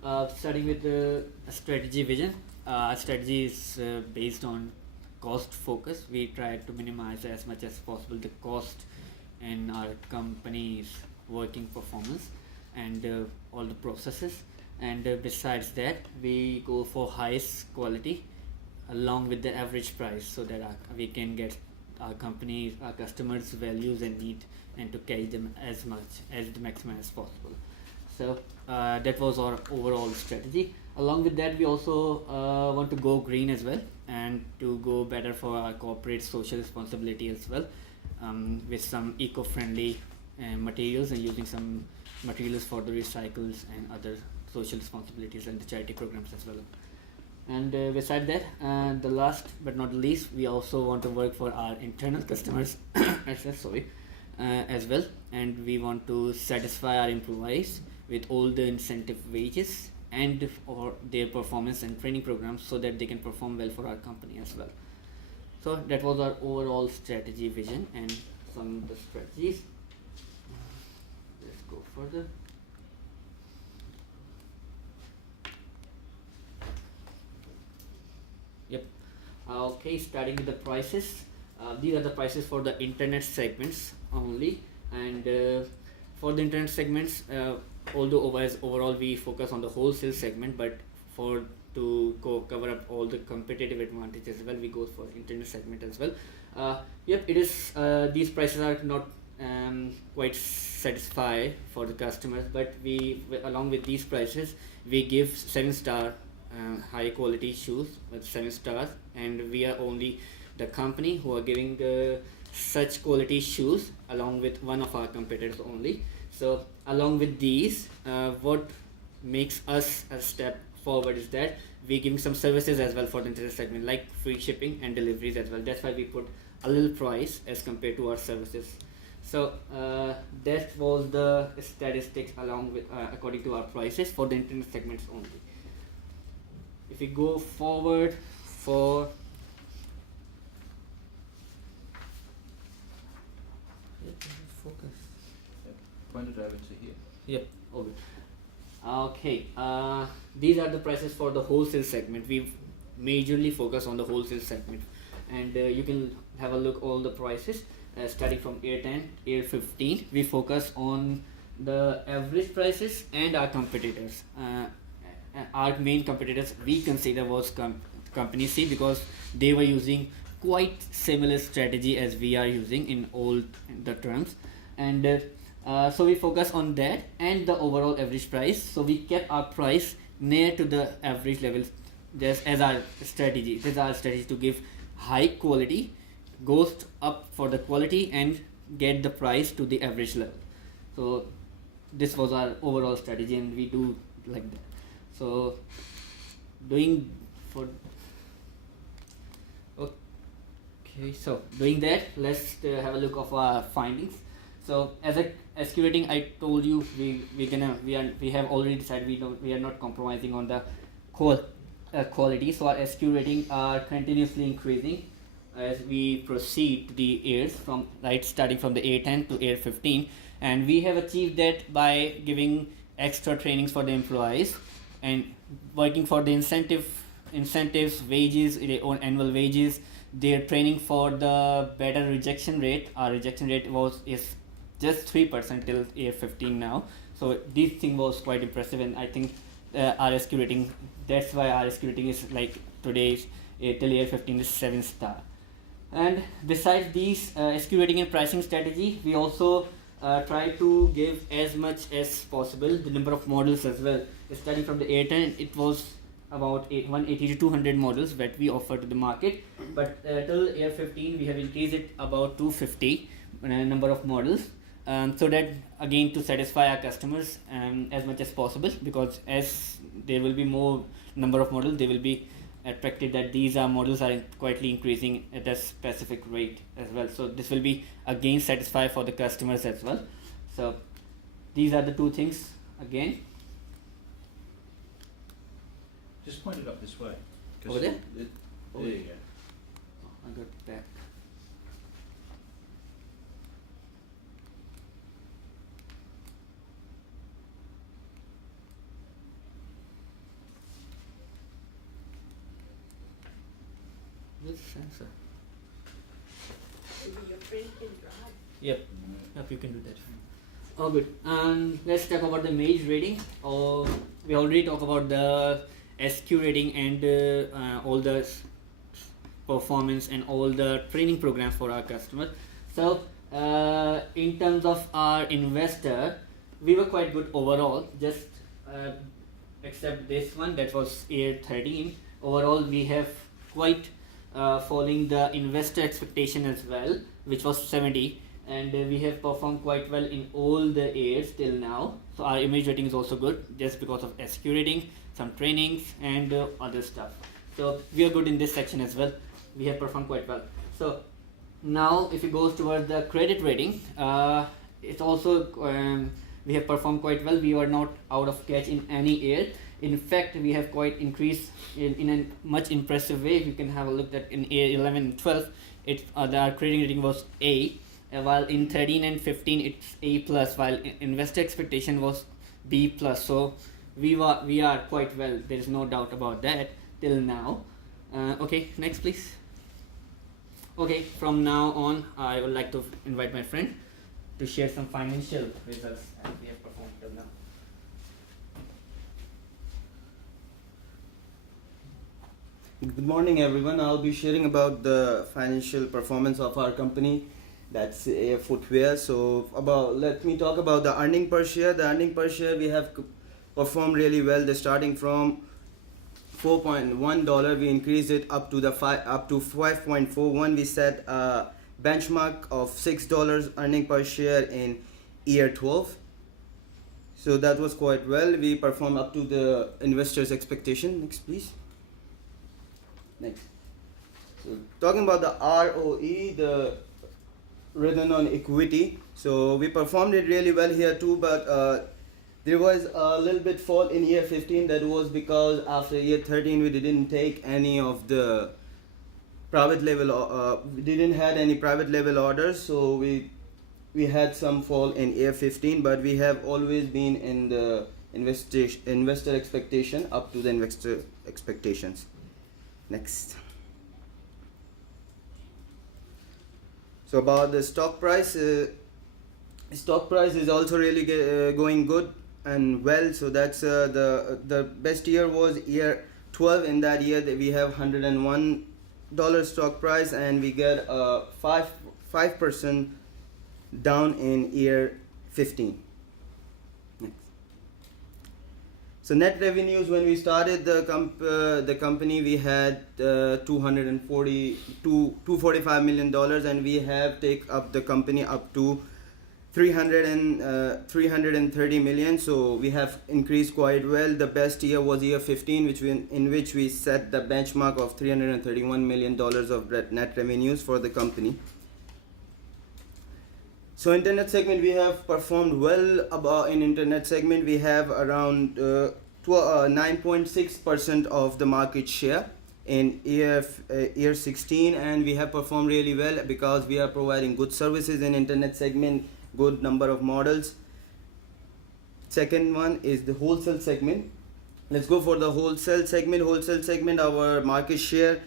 Starting with the strategy vision. Strategy is based on cost focus. We try to minimize as much as possible the cost in our company's working performance and all the processes. And besides that, we go for highest quality along with the average price, so that we can get our company, our customers' values and need, and to carry them as much as the maximum as possible. So that was our overall strategy. Along with that, we also want to go green as well, and to go better for our corporate social responsibility as well, with some eco-friendly materials, and using some materials for the recycles and other social responsibilities and the charity programs as well. And beside that, the last but not least, we also want to work for our internal customers as well, and we want to satisfy our employees with all the incentive wages and for their performance and training programs, so that they can perform well for our company as well. So that was our overall strategy vision and some of the strategies. Let's go further. Yep. Okay, starting with the prices. These are the prices for the internet segments only, and for the internet segments, although overall we focus on the wholesale segment, but for to cover up all the competitive advantages as well, we go for internet segment as well. Yep, it is. These prices are not quite satisfied for the customers, but we, along with these prices, we give 7-star high quality shoes with 7 stars, and we are only the company who are giving such quality shoes along with one of our competitors only. So along with these, what makes us a step forward is that we giving some services as well for the internet segment, like free shipping and deliveries as well. That's why we put a little price as compared to our services. So that was the statistics along with according to our prices for the internet segments only. If we go forward for focus. Point it over to here. Yep. Okay. These are the prices for the wholesale segment. We majorly focus on the wholesale segment, and you can have a look all the prices starting from Air 10, Air 15. We focus on the average prices and our competitors. Our main competitors we consider was company C, because they were using quite similar strategy as we are using in all the terms, and so we focus on that and the overall average price. So we kept our price near to the average level, just as our strategy. It is our strategy to give high quality, goes up for the quality, and get the price to the average level. So this was our overall strategy, and we do like that. So doing that, let's have a look of our findings. So as a SQ rating, I told you we have already decided we are not compromising on the quality. So our SQ rating are continuously increasing as we proceed to the years starting from the Air 10 to Air 15, and we have achieved that by giving extra trainings for the employees and working for the incentives, wages, their own annual wages, their training for the better rejection rate. Our rejection rate is just 3% till Air 15 now. So this thing was quite impressive, and I think our SQ rating, that's why our SQ rating is like today's till Air 15 is 7-star. And besides these SQ rating and pricing strategy, we also try to give as much as possible the number of models as well. Starting from the Air 10, it was about 180 to 200 models that we offer to the market, but till Air 15 we have increased it about 250 number of models, so that again to satisfy our customers as much as possible, because as there will be more number of models, they will be attracted that these models are quietly increasing at a specific rate as well. So this will be again satisfy for the customers as well. So these are the two things again. Just point it up this way. Over there? There you go. Oh, I got back. this sensor. Maybe your friend can drive. Yep, you can do that. Oh, good. Let's talk about the Mage rating. We already talked about the SQ rating and all the performance and all the training programs for our customers. So, in terms of our investor, we were quite good overall. Just except this one, that was year 13. Overall, we have quite following the investor expectation as well, which was 70, and we have performed quite well in all the years till now. So our image rating is also good, just because of SQ rating, some trainings, and other stuff. So we are good in this section as well. We have performed quite well. So now, if it goes towards the credit rating, it's also we have performed quite well. We are not out of catch in any year. In fact, we have quite increased in a much impressive way. If you can have a look at in year 11 and 12, our credit rating was A, while in 13 and 15 it's A plus, while investor expectation was B plus. So we are quite well. There is no doubt about that till now. Okay, next please. Okay, from now on, I would like to invite my friend to share some financial results as we have performed till now. Good morning, everyone. I'll be sharing about the financial performance of our company, that's Footwear. So let me talk about the earning per share. The earning per share, we have performed really well. Starting from $4.1, we increased it up to 5.41. We set a benchmark of $6 earning per share in year 12. So that was quite well. We performed up to the investors' expectation. Next, please. Next. So talking about the ROE, the return on equity. So we performed it really well here too, but there was a little bit fall in year 15. That was because after year 13 we didn't take any of the private level. We didn't had any private level orders, so we had some fall in year 15. But we have always been in the investor expectation, up to the investor expectations. Next. So about the stock price, stock price is also really going good and well. So that's the best year was year 12. In that year that we have $101 stock price, and we get a 5% down in year 15. So net revenues, when we started the company, we had $245 million, and we have take up the company up to 330 million. So we have increased quite well. The best year was year 15, in which we set the benchmark of $331 million of net revenues for the company. So internet segment, we have performed well. In internet segment, we have around 9.6% of the market share in year 16, and we have performed really well because we are providing good services in internet segment, good number of models. Second one is the wholesale segment. Let's go for the wholesale segment. Wholesale segment, our market share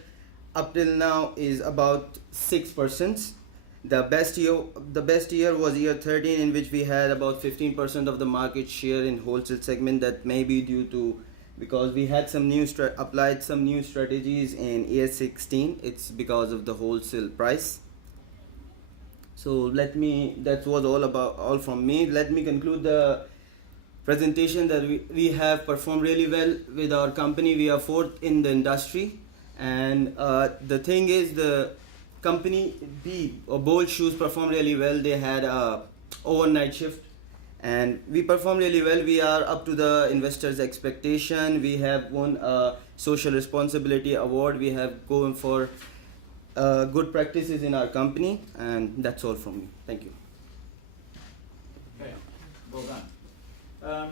up till now is about 6%. The best year was year 13, in which we had about 15% of the market share in wholesale segment. That may be due to because we had some applied some new strategies in year 16. It's because of the wholesale price. So that was all from me. Let me conclude the presentation that we have performed really well with our company. We are fourth in the industry, and the thing is the company B or Bold Shoes performed really well. They had a overnight shift, and we performed really well. We are up to the investors' expectation. We have won a social responsibility award. We have gone for good practices in our company, and that's all from me. Thank you. Okay, well done.